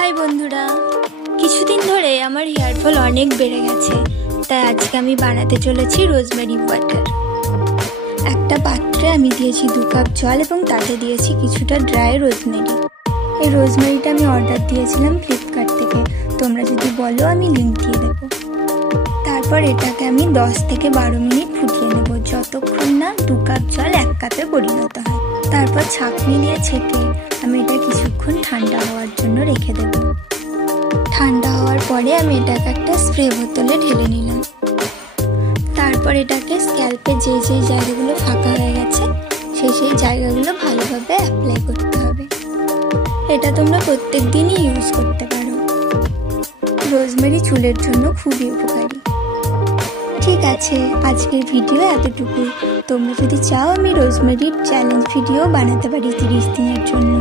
High বন্ধুরা, কিছুদিন ধরে আমার হেয়ার ফল অনেক বেড়ে গেছে, তাই আজকে আমি বানাতে চলেছি রোজমেরি ওয়াটার। একটা পাত্রে আমি দিয়েছি 2 কাপ জল এবং তাতে দিয়েছি কিছুটা ড্রাই রোজমেরি। এই রোজমেরিটা আমি অর্ডার দিয়েছিলাম ফ্লিপকার্ট থেকে, তোমরা যদি বলো আমি লিঙ্ক দিয়ে দেবো। তারপর এটাকে আমি 10 থেকে 12 মিনিট ফুটিয়ে নেব, যতক্ষণ না 2 কাপ জল 1 কাপে পরিণত হয়। তারপর ছাঁকনি দিয়ে ছেঁকে আমি এটা কিছুক্ষণ ঠান্ডা হওয়ার জন্য রেখে দেব। ঠান্ডা হওয়ার পরে আমি এটাকে একটা স্প্রে বোতলে ঢেলে নিলাম। তারপর এটাকে স্ক্যাল্পে যে জায়গাগুলো ফাঁকা হয়ে গেছে সেই জায়গাগুলো ভালোভাবে অ্যাপ্লাই করতে হবে। এটা তোমরা প্রত্যেক দিনই ইউজ করতে পারো। রোজমেরি চুলের জন্য খুবই উপকারী। ঠিক আছে, আজকের ভিডিও এতটুকুই। তোমরা যদি চাও আমি রোজমেরির চ্যালেঞ্জ ভিডিও বানাতে পারি 30 দিনের জন্য।